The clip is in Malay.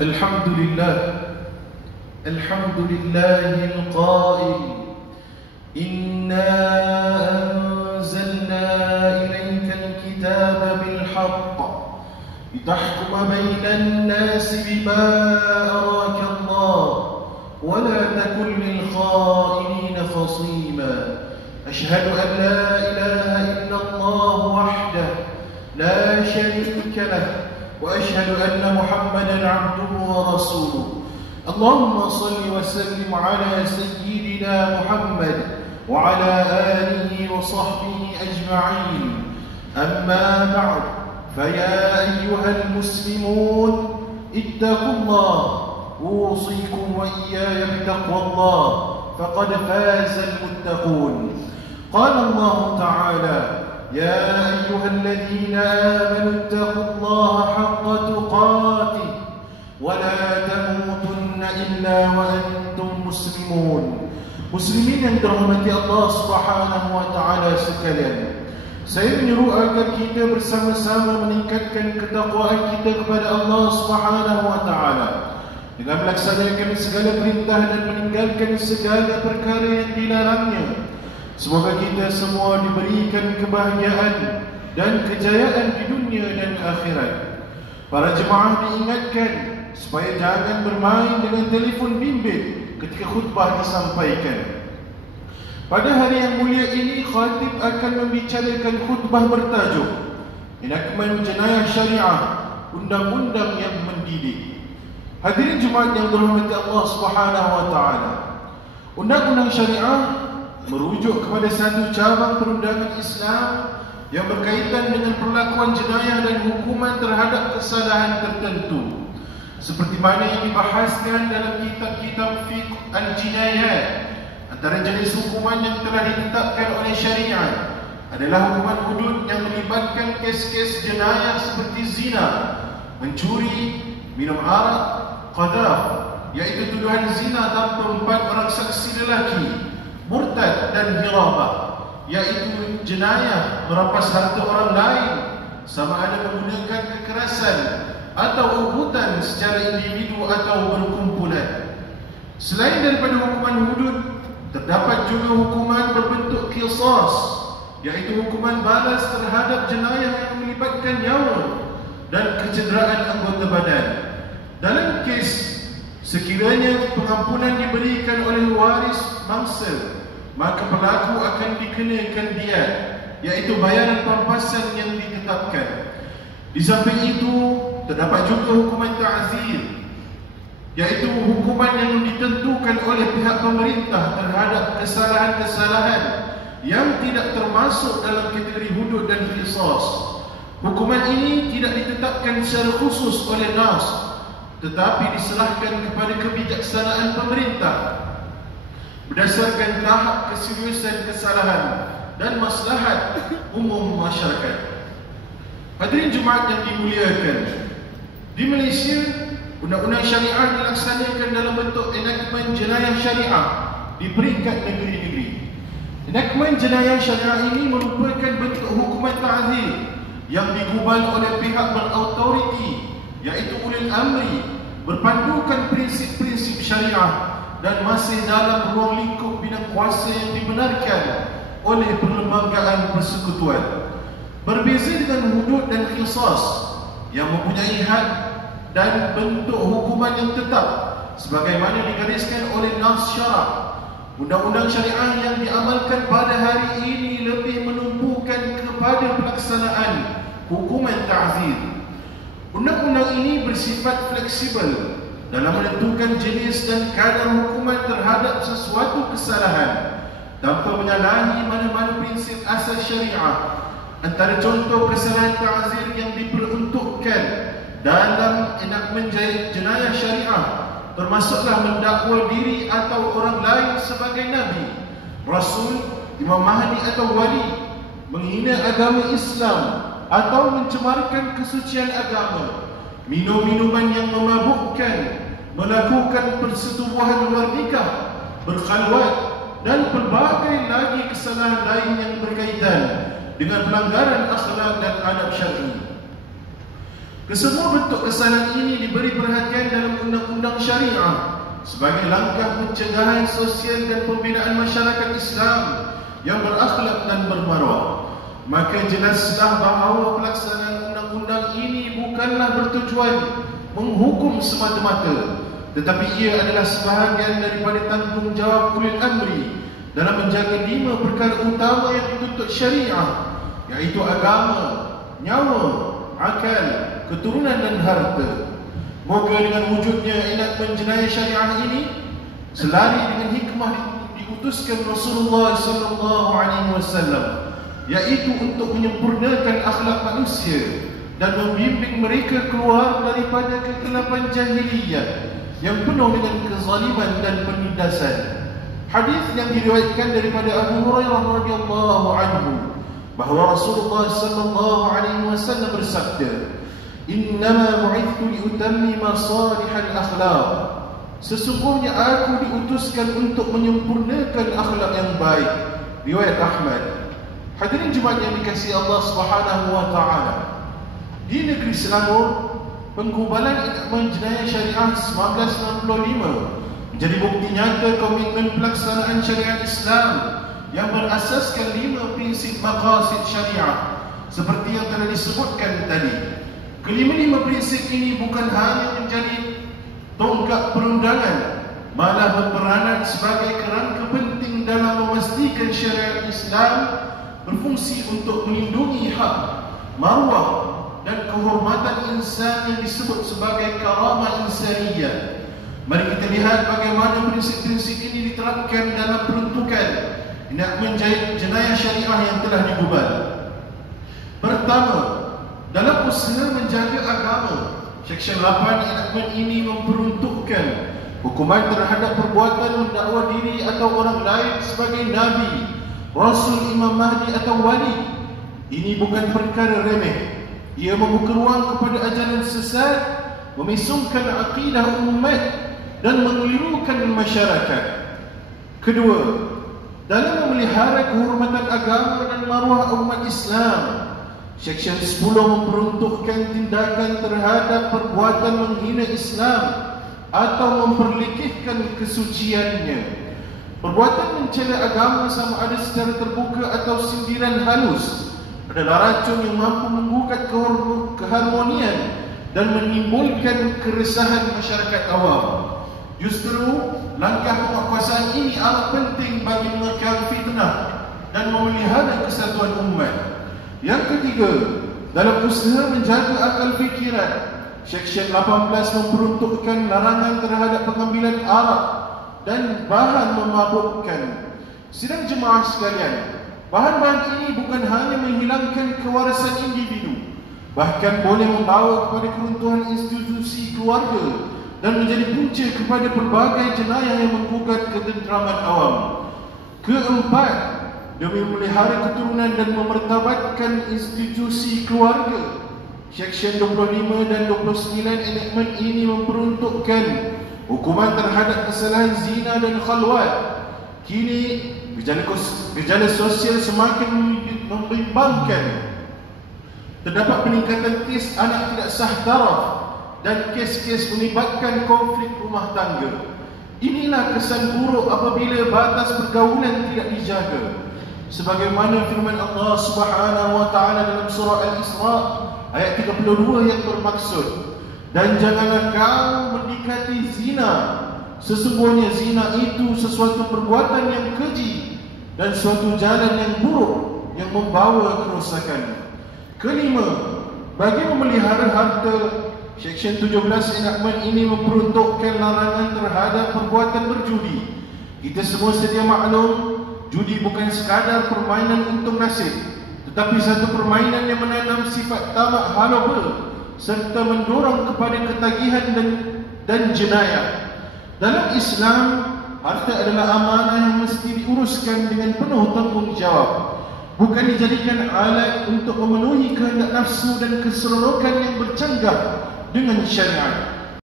الحمد لله القائل إنا أنزلنا إليك الكتاب بالحق لتحكم بين الناس بما أراك الله ولا تكن للخائنين خصيما أشهد أن لا إله إلا الله وحده لا شريك له وأشهد أن محمدا عبده ورسوله اللهم صل وسلم على سيدنا محمد وعلى آله وصحبه أجمعين أما بعد فيا أيها المسلمون اتقوا الله أوصيكم وإياي بتقوى الله فقد فاز المتقون قال الله تعالى يا أيها الذين آمنوا اتقوا الله حق تقاته ولا تموتن إلا وأنتم مسلمون Muslimin yang dirahmati Allah Subhanahu wa taala sekalian. Saya menyeru agar kita bersama-sama meningkatkan ketakwaan kita kepada Allah Subhanahu wa taala dengan melaksanakan segala perintah dan meninggalkan segala perkara yang dilarangnya. Semoga kita semua diberikan kebahagiaan dan kejayaan di dunia dan akhirat. Para jemaah diingatkan supaya jangan bermain dengan telefon bimbit ketika khutbah disampaikan. Pada hari yang mulia ini, khatib akan membicarakan khutbah bertajuk Enakmen Jenayah Syariah, Undang-Undang yang Mendidik. Hadirin Jumaat yang dirahmati Allah Subhanahu wa taala. Undang-undang syariah merujuk kepada satu cabang perundangan Islam yang berkaitan dengan perlakuan jenayah dan hukuman terhadap kesalahan tertentu, seperti mana yang dibahaskan dalam kitab-kitab fiqh al-jinayat. Antara jenis hukuman yang telah ditetapkan oleh syariat adalah hukuman hudud yang melibatkan kes-kes jenayah seperti zina, mencuri, minum arak, qadhaf, iaitu tuduhan zina tanpa 4 orang saksi lelaki, murtad dan hirabah, iaitu jenayah merampas harta orang lain sama ada menggunakan kekerasan atau ubutan secara individu atau berkumpulan. Selain daripada hukuman hudud, terdapat juga hukuman berbentuk qisas, iaitu hukuman balas terhadap jenayah yang melibatkan nyawa dan kecederaan anggota badan. Dalam kes sekiranya pengampunan diberikan oleh waris mangsa, maka pelaku akan dikenakan diat, iaitu bayaran pampasan yang ditetapkan. Di samping itu, terdapat juga hukuman ta'zir, iaitu hukuman yang ditentukan oleh pihak pemerintah terhadap kesalahan-kesalahan yang tidak termasuk dalam kategori hudud dan qisas. Hukuman ini tidak ditetapkan secara khusus oleh nas, tetapi diserahkan kepada kebijaksanaan pemerintah berdasarkan tahap keseriusan kesalahan dan maslahat umum masyarakat. Hadirin Jumaat yang dimuliakan, di Malaysia, undang-undang syariah dilaksanakan dalam bentuk enakmen jenayah syariah di peringkat negeri-negeri. Enakmen jenayah syariah ini merupakan bentuk hukuman ta'zir yang digubal oleh pihak berautoriti, iaitu ulil amri, berpandukan prinsip-prinsip syariah dan masih dalam ruang lingkup bidang kuasa yang dibenarkan oleh perlembagaan persekutuan. Berbeza dengan hudud dan qisas yang mempunyai had dan bentuk hukuman yang tetap sebagaimana digariskan oleh nas syarak, undang-undang syariah yang diamalkan pada hari ini lebih menumpukan kepada pelaksanaan hukuman ta'zir. Undang-undang ini bersifat fleksibel dalam menentukan jenis dan kadar hukuman terhadap sesuatu kesalahan tanpa menyalahi mana-mana prinsip asas syariah. Antara contoh kesalahan ta'zir yang diperuntukkan dalam enakmen jenayah syariah termasuklah mendakwa diri atau orang lain sebagai nabi, rasul, imam mahdi atau wali, menghina agama Islam atau mencemarkan kesucian agama, minum minuman yang memabukkan, melakukan persetubuhan luar nikah, berkhalwat, dan pelbagai lagi kesalahan lain yang berkaitan dengan pelanggaran akhlak dan adab syar'i. Kesemua bentuk kesalahan ini diberi perhatian dalam undang-undang syariah sebagai langkah pencegahan sosial dan pembinaan masyarakat Islam yang berakhlak dan bermaruah. Maka jelaslah bahawa pelaksanaan undang-undang ini bukanlah bertujuan menghukum semata-mata, tetapi ia adalah sebahagian daripada tanggungjawab ulil amri dalam menjaga 5 perkara utama yang dituntut syariah, iaitu agama, nyawa, akal, keturunan dan harta. Moga dengan wujudnya enakmen jenayah syariah ini selari dengan hikmah diutuskan Rasulullah SAW, iaitu untuk menyempurnakan akhlak manusia dan membimbing mereka keluar daripada kegelapan jahiliyah yang penuh dengan kezaliman dan penindasan. Hadis yang diriwayatkan daripada Abu Hurairah radhiyallahu anhu bahawa Rasulullah SAW bersabda, "Innama bu'ithtu liutammima salihal akhlaq." Sesungguhnya aku diutuskan untuk menyempurnakan akhlak yang baik. Riwayat Ahmad. Hadirin jemaat yang dikasihi Allah Subhanahu wa taala. Di negeri Selangor, penggubalan enakmen jenayah syariah 1995 menjadi bukti nyata komitmen pelaksanaan syariat Islam yang berasaskan 5 prinsip maqasid syariah seperti yang telah disebutkan tadi. Kelima-lima prinsip ini bukan hanya menjadi tongkat perundangan, malah berperanan sebagai kerangka penting dalam memastikan syariat Islam berfungsi untuk melindungi hak, maruah dan kehormatan insan yang disebut sebagai karamah insaniyah. Mari kita lihat bagaimana prinsip-prinsip ini diterapkan dalam peruntukan enakmen jenayah syariah yang telah digubal. Pertama, dalam usaha menjaga agama, Seksyen 8 enakmen ini memperuntukkan hukuman terhadap perbuatan mendakwa diri atau orang lain sebagai Nabi, Rasul, Imam Mahdi atau Wali. Ini bukan perkara remeh. Ia membuka ruang kepada ajaran sesat, memisungkan akidah umat dan mengelirukan masyarakat. Kedua, dalam memelihara kehormatan agama dan maruah umat Islam, Seksyen 10 memperuntukkan tindakan terhadap perbuatan menghina Islam atau memperlekehkan kesuciannya. Perbuatan mencela agama sama ada secara terbuka atau sindiran halus adalah racun yang mampu menggugat keharmonian dan menimbulkan keresahan masyarakat awam. Justru langkah penguatkuasaan ini amat penting bagi menekan fitnah dan memelihara kesatuan umat. Yang ketiga, dalam usaha menjaga akal fikiran, Seksyen 18 memperuntukkan larangan terhadap pengambilan arak dan bahan memabukkan. Sidang jemaah sekalian, bahan-bahan ini bukan hanya menghilangkan kewarasan individu, bahkan boleh membawa kepada keruntuhan institusi keluarga dan menjadi punca kepada pelbagai jenayah yang menggugat ketenteraman awam. Keempat, demi memelihara keturunan dan memertabatkan institusi keluarga, Seksyen 25 dan 29 enakmen ini memperuntukkan hukuman terhadap kesalahan zina dan khalwat. Kini gejala sosial semakin membimbangkan. Terdapat peningkatan kes anak tidak sah taraf dan kes-kes melibatkan konflik rumah tangga. Inilah kesan buruk apabila batas pergaulan tidak dijaga. Sebagaimana firman Allah Subhanahu wa taala dalam surah Al-Isra ayat 32 yang bermaksud, "Dan janganlah kau mendekati zina. Sesungguhnya zina itu sesuatu perbuatan yang keji dan suatu jalan yang buruk yang membawa kerosakan." Kelima, bagi memelihara harta, Seksyen 17 enakmen ini memperuntukkan larangan terhadap perbuatan berjudi. Kita semua sedia maklum, judi bukan sekadar permainan untung nasib, tetapi satu permainan yang menanam sifat tamak haloba serta mendorong kepada ketagihan dan jenayah. Dalam Islam, harta adalah amanah yang mesti diuruskan dengan penuh tanggungjawab, bukan dijadikan alat untuk memenuhi kehendak nafsu dan keseronokan yang bercanggah dengan syariat.